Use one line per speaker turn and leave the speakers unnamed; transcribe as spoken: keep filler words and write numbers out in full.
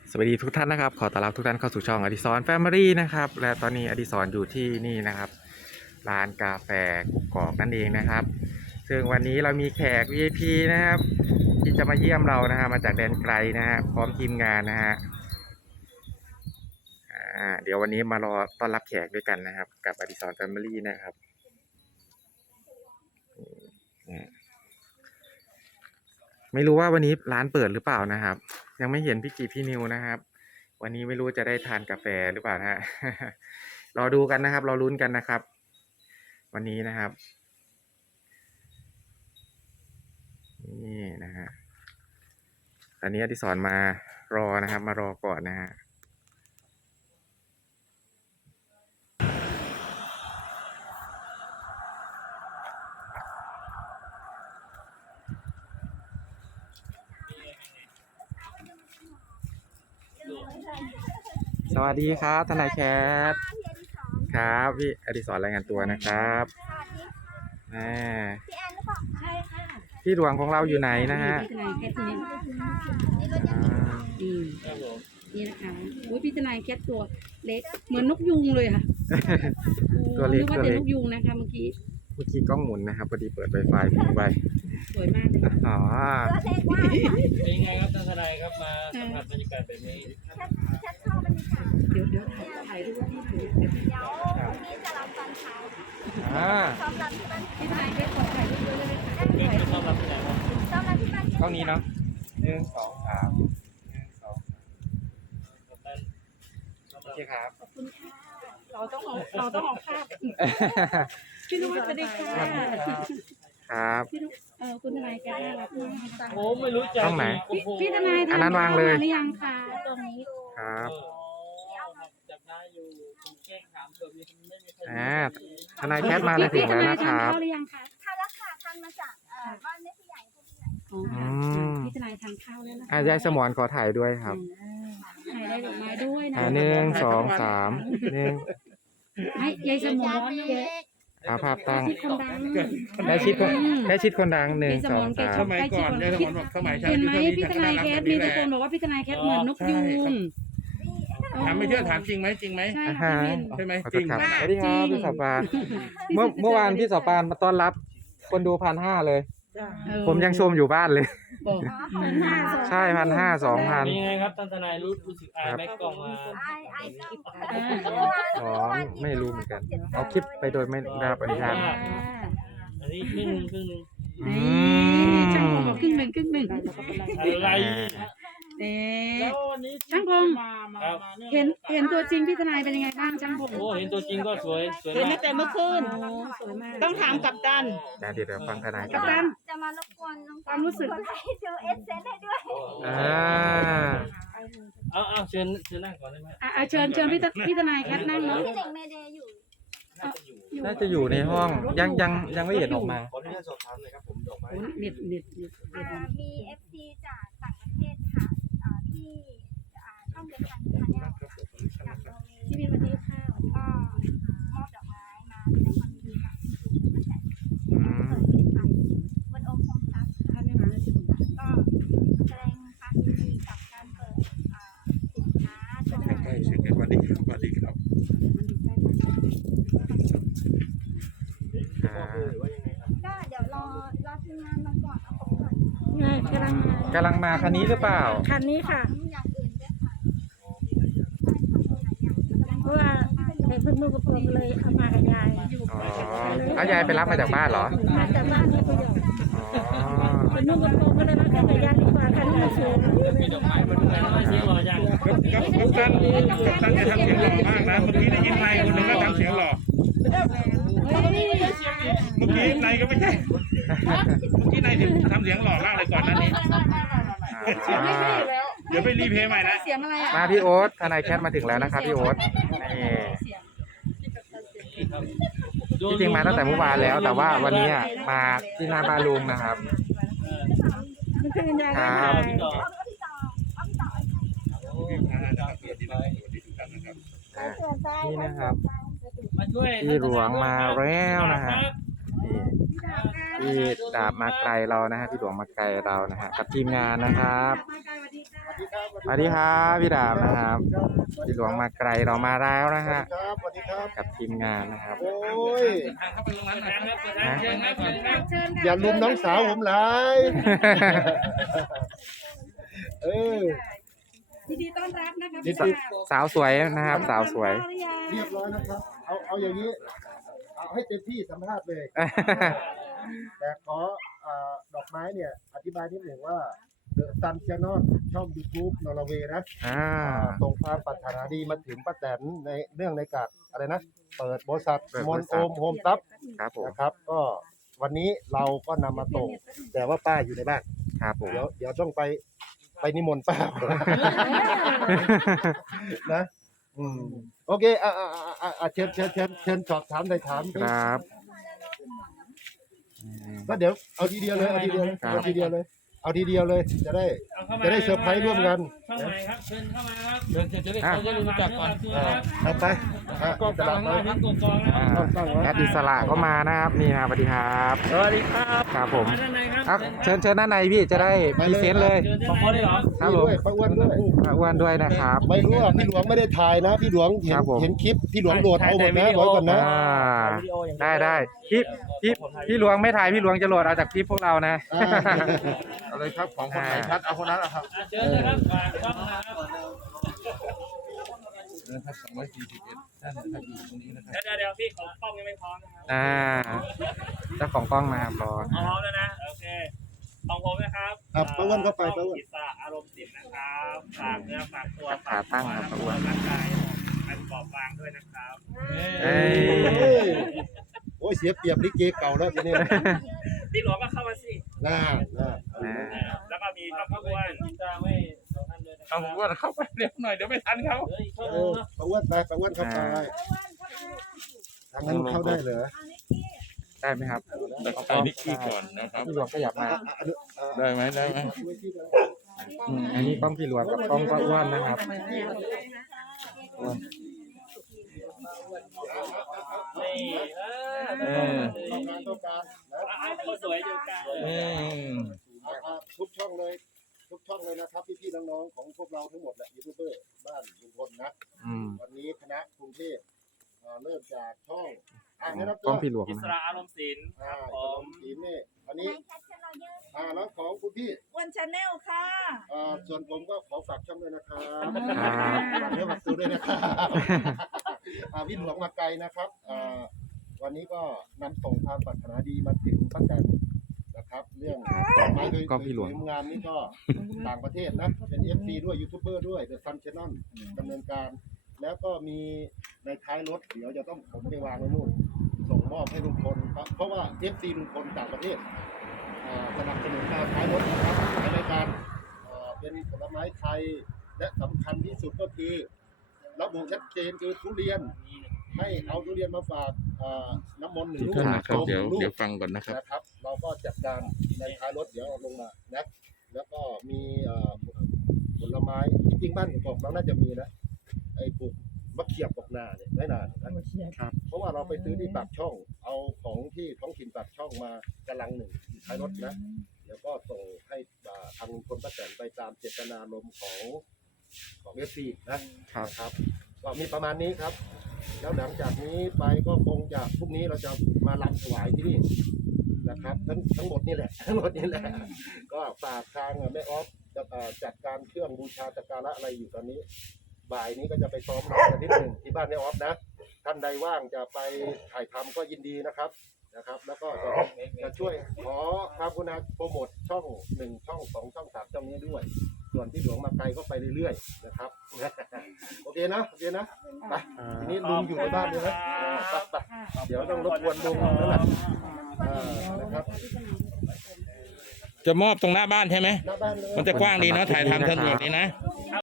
สวัสดีทุกท่านนะครับขอต้อนรับทุกท่านเข้าสู่ช่องอดิศรแฟมิลี่นะครับและตอนนี้อดิศรอยู่ที่นี่นะครับร้านกาแฟกุกกอกนั่นเองนะครับซึ่งวันนี้เรามีแขก วี ไอ พี นะครับที่จะมาเยี่ยมเรานะฮะมาจากแดนไกลนะฮะพร้อมทีมงานนะฮะอ่าเดี๋ยววันนี้มารอต้อนรับแขกด้วยกันนะครับกับอดิศรแฟมิลี่นะครับไม่รู้ว่าวันนี้ร้านเปิดหรือเปล่านะครับยังไม่เห็นพี่จีพี่นิวนะครับวันนี้ไม่รู้จะได้ทานกาแฟหรือเปล่านะฮะ รอดูกันนะครับรอลุ้นกันนะครับ วันนี้นะครับนี่นะฮะตอนนี้อดิศรมารอนะครับมารอก่อนนะฮะสวัสดีครับทนายแคทครับพี่อดิศรรายงานตัวนะครับอ่า
พี่แอนหรือเปล่าใช่ค่ะ
พี่หลวงของเราอยู่ไหนนะฮะ
พี่ทนายแคทตัวนี้
นี่รถยัง
อ่า
อืมนี่นะคะอุ้ยพี่ทนายแคทตัวเล็กเหมือนนกยุงเลยค่ะ
ตัวเล็ก
นึว่า
ตัว
แต่
เล็
น
ก
กยุงนะคะเมื่อกี้
เมื่อกี้กล้องหมุนนะครับพอดีเปิด Wi-Fi ทิ้งไว้
สวยมากเลย
อ๋อ
ตัวเล็กมากค่ะ
เป็นไงครับท่านทนายครับมาสัมผัสบรรยากาศแบบนี้
แค่แค่ชอบบรรยากาศ
เดี๋ยวเดี๋ยวถ่ายรูปให้ดูเดี๋ยว
เดี๋ยวพี่จะรับตอนเช้า
อ่า
ชอบรับที่บ้าน
พี่ทนายแคทขอถ่ายรูปด้วยได้ไหมคะ
เพื่อนต้อนรับที่ไหนครับ
ชอบรับที่บ้าน
กล้องนี้เนาะหนึ่งสองสามหนึ่งสองโอเคครับ
ขอบคุณค่ะเราต้องออกเราต้องออกภาพพี่นุ้ยสวัสดีค่ะ
ครับ
พี่นุ้ยเออคุณทนายแคทน่ารักมากนะคะ
โอ้ไม่รู้จัก
ต้องไหน
โอ้โห
พี่ทนาย
อันนั้นวางเลย
ทนหรือยังคะตรงนี้
ครับ
อ๋อครับจับได้อยู่ผมแกล้งถามเผื่อมีไม่มีใคร
อ่าทนายแคทมาแล้วถึงแล้วนะครับ
พี่ทนายทานข้าวหรือยังคะ
ทานแล้วค่ะทานมาจากเอ่อบ้านแม่พี่ใหญ่พวกพี่ใหญ่
อ๋อ
อื
ค่ะ
ม
พี่ทนายทานข้าวแล้วนะคะ
อายายสมรขอถ่ายด้วยครับ
ถ่ายได้ดอกไม้ด้วยนะ
อ่าหนึ่งสองสามหนึ่ง
ให้ยายสม
จาน
ร
เล็
เยอะ
ก
เอาภาพตั้ง
ที่คนดัง
ได้ชิดคนได้ชิดคนดังหนึ่ง
ยายส
ส
ม
อง
รแก
สา
ชอ
ม
บใกล้ชิดคนสมัยเห็นไหมพี่ทนายแคทมีทุกคนบอกว่าพี่ทนายแคทเหมือนนกยูง
ถามไม่เชื่อถามจริงไหมจริงไหม
ใช่
อ่า
ค่ะ
ฮะ
พี่วิน
ใช่ไหม
ขอบ
จ
คุ
ริ
ณ
ง
ครับ
มาก
สวัสดีครับพี่สาวปานเมื่อเมื่อวานพี่สาวปานมาต้อนรับ คนดูพันห้าเลย
เออ
ผมยังชมอยู่บ้านเลย
บอก
ๆพันห้าสอง
ใช่พันห้าสองพัน
เป็นยังไงครับท่านทนายรู้รู้สึกอายไหมกล้องมา
ไอไอก็
อ๋อไม่รู้เหมือนกัน เอาคลิปไปโดยไม่ได้รับอนุญาต
อ่า
อันนี้ครึ่งหนึ่งครึ่งหนึ่ง
อื
นี่
ม
ช่างพงบอกครึ่งหนึ่งครึ่งหนึ่ง
อะไร
นี่
แล้ววันนี้
ช่างพง
ครับ
เห็นเห็นตัวจริงพี่ทนายเป็นยังไงบ้างช่างพง
โอ้เห็นตัวจริงก็สวยสวย
เห็น
มา
ตั้
ก
งแต่เมื่อคืน
โอ้สวยมาก
ต้องถามกับตัน
เดี๋ยวเดี๋ยวฟังทนาย
กัปตัน
จะมารบกวนน้อง
ความรู้สึก
ให้ดูเอสเซนให้ด้วย
อ่า
เอาเอาเชิญเชิญนั่งก่อนได้ไหม
อ่ะอ่ะเชิญเชิญพี่ทพี่ทนายแคทนั่งเนาะ
พี่เด็กเมเดย์อยู่
น่าจะอยู่
น่าจะอยู่ในห้องยังยังยังไม่เห็นออกมา
ขออนุญาตสอบถามเลยครับผมดอกไม้
โอ้เน็ตเน็ตเน็ตเน็ต
อ่ามี เอฟ ซี จากต่างประเทศค่ะอ่าที่อ่าช่องเดียวกันค่ะเนี่ยจากโนเวย์
ที่มีวันนี้ค่ะ
ก็มอบดอกไม้มาแสดงความยินดีกับคุณลุงตั้งแต่
อืม
เปิดเป็นไทยบนโอมคงทรัพย์ค่ะ
ท่านไม่มาแล้วสิผม
ก็แสดงความยินดีกับการเปิดอ่าสินค้าจำหน่าย
ใกล้ชิดกันสวัสดีครับสวัสดีครับ
อ่า
ก็เดี๋ยวรอรอทีมงานมาก่อนเอาผมก่อน
ไงกำลัง
กำลังมาคันนี้หรือเปล่า
คันนี้ค่ะ
อย่างอื่นด้วยค่ะ
เพราะว่าเด็กเพิ่งมือกับผมเลยเอามากับยาย
อ๋อเอายายไปรับมาจากบ้านเหรอ
มาจากบ้านที่ประโยชน์
อ๋อ
เป็นนุ่งกับผมก็เลยมากับยายดีกว่าคันนี้สวย
มีดอกไม้มาด้วยนะเสียงหล่อจัง
กับกับกับตันกับตันจะทำเสียงหล่อมากนะเมื่อกี้ได้ยินนายคนหนึงก็ทำเสียงหล่อเมื่อกี้นายก็ไม่ใช่เมื่อกี้นายถึงทำเสียงหล่อมากเลยก่อนหนั้นนี้เดี๋ยวไปรีเพลย์ใหม่นะ
เสียงอะไรอ่ะ
มาพี่โอ๊ตทนายแคทมาถึงแล้วนะครับพี่โอ๊ตนี่ที่จริงมาตั้งแต่เมื่อวานแล้ว แต่ว่าวันนี้อ่ะมาที่หน้าบ้านลุงนะครับ
มันเป็นยาย
ครับ
พี่ต่อ
อ่ะนี่นะครับ
มาช่วย
พี่หลวงมาแล้วนะฮะนี่พี่ดาบมาไกลเรานะฮะพี่หลวงมาไกลเรานะฮะกับทีมงานนะครับสวัสดีครับพี่ดาบนะครับพี่หลวงมาไกลเรามาแล้วนะฮะ
ครับสวัสดีครับ
กับทีมงานนะครับ
โอ้ย
ทางเข้าไปตรงนั้นหน่อยครับ
นะ
เชิญครับเชิญครับ
อย่าลุมน้องสาวผมหลายเออ
ยินดีต้อนรับนะคะ
ยิ
พี่
นดี
ดาบ
สาวสวยนะครับ สาวสวย
เรียบร้อยนะครับ เอาเอาอย่างนี้ เอาให้เต็มที่สัมภาษณ์เลย แต่ขอเอ่อดอกไม้เนี่ย อธิบายนิดหนึ่งว่า The Sun Channel ช่อง YouTube นอร์เวย์นะ
อ่า
ส่งความปรารถนาดีมาถึงป้าแตนในเรื่องในการอะไรนะ เปิดบริษัท
เปิด
ม
บ
น
ริษั
โอ
ท
มโฮมซับ
ครับผม
นะครับ ก็วันนี้เราก็นำมาส่ง แต่ว่าป้าอยู่ในบ้าน
ครับผม
เดี๋ยวเดี๋ยวต้องไปไปนิมนต์ป้า นะ อืมโอเคอ่าอ่าอ่าอ่าอ่าเชิญเชิญเชิญเชิญสอบถามได้ถาม
ครับอืม
ก็เดี๋ยวเอาทีเดียวเลยเอาทีเดียวเลย
ครับ
เอาทีเดียวเลย เอาทีเดียวเลย จะได้
เอาเข้ามา
จะได้เซอร์ไพรส์ร่วมกัน
ช่องไหนครับเชิญเข้ามาครับ
เชิญเชิญจะได้เขาจะได้รู้จักก่อน
อ่าเอาไปอ่า
ก็
จะ
ก
รับ
ลาง
ไป
หน้า
ทั้งกกองนะค
อ่า
รับ
แอดอิสระก็มานะครับนี่นะสวัสดีครับ
สวัสดีครับ
ครับผม
มาด้านในครับ
ครับเชิญเชิญด้านในพี่จะได้พรีเซนต์เลย
เชิญด้านในเลยเหรอ
ครับ
พี่
ผม
ด้วยป้าอ้วนด้วย
ป้าอ้วนด้วยนะครับ
ไม่รู้อ่ะพี่หลวงไม่ได้ถ่ายนะ พี่หลวงเห็
คน รับผม
เห็นคลิปพี่หลวงโหลดเอาหมดนะไว้ก่อนนะ
อ่าได้ได้คลิปคลิปพี่หลวงไม่ถ่ายพี่หลวงจะโหลดเอาจากคลิปพวกเรานะ
อ่าเอาเลยครับของคนไหนชัดเอาคนนั้นนะครับ
อ่ะเชิญเลยครับฝากช่องนะครับ
นะครับสองร้อยสี่สิบเอ็ดท่านนะครับอยู่ตรงนี้นะครับ
เดี๋ยวเดี๋ยวพี่ของกล้องยังไม่พร้อมนะครับ
อ่าเจ้าของกล้องนะครับรอ
เอาพร้อมแล้วนะโอเคของผมนะครับ
ครับป้าอ้วนเข้าไปป้าอ้วน
อิสระอารมณ์ศิลป์นะครับฝากเนื้อฝากตัว
ขาตั้งครับป้าอ้วน
ร่างกายอันบอบบางด้วยนะครับ
เอ้ย
โอ้ยโอ้ยเสียเปรียบลิเกเก่าแล้วทีนี้
พี่หลวงก็เข้ามาสิ
น่าน่า
อ่า
แล้วก็มีข้าวอ้วนกีตาร์ไม่สองท่านเลยนะครั
เอาผมว่าเข้าไปเร็วหน่อยเดี๋ยวไม่ทันเขา
เฮ้ยช่วย
เออป้าอ้วนไปป้าอ้วนเข้าไปทางนั้นเข้าได้เหรอ
ได้ไหมครับ
ใส่นิกกี้ก่อนนะครับ
พี่หลวงก็อยากมา
อ่ะอ่ะอ่ะ
ได้ไหมได้ไหม
อืมอันนี้กล้องพี่หลวงกับกล้องป้าอ้วนนะครับ
นี่เออ
เออ
ต้องการต้องการนะ
เอาคนสวยอยู่กลาง
อืม
อ่ะอ่ะทุกช่องเลย ทุกช่องเลยนะครับพี่ๆน้องๆของพวกเราทั้งหมดแหละยูทูบเบอร์บ้านลุงพลนะ
อืม
วันนี้คณะกรุงเทพอ่าเริ่มจากช่องอ่าแนะนำ
ก
ตั
ล้
ว
องพี่หลวง
อิ
นะ
ส
ครับ
ระอารมณ์ศิลป์ค
อ่า
รับผ
ขน
ม
มจีนนี่อันนี้อ่าแล้วของคุณพี่
วันชาแนลค่ะ
อ่าส่วนผมก็ขอฝากช่องด้วยนะครับ
ครับ
ฝากเนื้อฝากตัวด้วยนะครับอ่าพี่หลวงมาไกลนะครับอ่าวันนี้ก็นำส่งความปรารถนาดีมาถึงป้าแตนนะครับ เรื่องไม้โดย
กล้องพี่หลวง
งานนี้ก็ต่างประเทศนะเป็นเอฟซีด้วยยูทูบเบอร์ด้วยเดอะซันชแนลดำเนินการ แล้วก็มีในท้ายรถเดี๋ยวจะต้องผมไปวางไว้นู่น ส่งมอบให้ลุงพลครับเพราะว่าเอฟซีลุงพลต่างประเทศอ่าสนับสนุนการท้ายรถนะครับในรายการอ่าเป็นผลไม้ไทยและสำคัญที่สุดก็คือระบุชัดเจนคือทุเรียนให้เอาทุเรียนมาฝากอ่าน้ำมนต์หนึ่งลูก
ท่านนะครับ
ส้ม
เดี๋ยว
ลูก
เดี๋ยวฟังก่อนนะครับ
นะครับ เราก็จัดการในท้ายรถเดี๋ยวเอาลงมานะแล้วก็มีเอ่อผลไม้จริงๆบ้านผมเราน่าจะมีนะไอ้ปลูกมะเขียบปอกนาเนี่ยไม่นานนะครับ เพราะว่าเราไปซื้อที่ปากช่อง เอาของที่ท้องถิ่นปากช่องมากำลังหนึ่งอยู่ท้ายรถนะเดี๋ยวก็ส่งให้อ่าทางลุงพลป้าแตนไปตามเจตนารมณ์ของของเอฟซีนะครับ ครับก็มีประมาณนี้ครับ แล้วหลังจากนี้ไปก็คงจะพรุ่งนี้เราจะมาลำถวายที่นี่นะครับ ทั้งทั้งหมดนี่แหละ ทั้งหมดนี่แหละ ก็ฝากทางแม่ออฟจะเอ่อจัดการเครื่องบูชาสักการะอะไรอยู่ตอนนี้ บ่ายนี้ก็จะไปซ้อมรำกันนิดหนึ่งที่บ้านแม่ออฟนะ ท่านใดว่างจะไปถ่ายทำก็ยินดีนะครับนะครับ แล้วก็จะจะช่วยขอความกรุณาโปรโมทช่องหนึ่งช่องสองช่องสามช่องนี้ด้วย ส่วนที่หลวงมาไกลก็ไปเรื่อยๆนะครับ โอเคนะโอเคนะไปทีนี้ลุงอยู่ในบ้านเลยนะไปไปเดี๋ยวต้องรบกวนลุงแล้วล่ะอ่านะครับ
จะมอบตรงหน้าบ้านใช่ไหม
หน้าบ้านเลย
มันจะกว้างดีเนาะถ่ายทำสะดวกดีนะ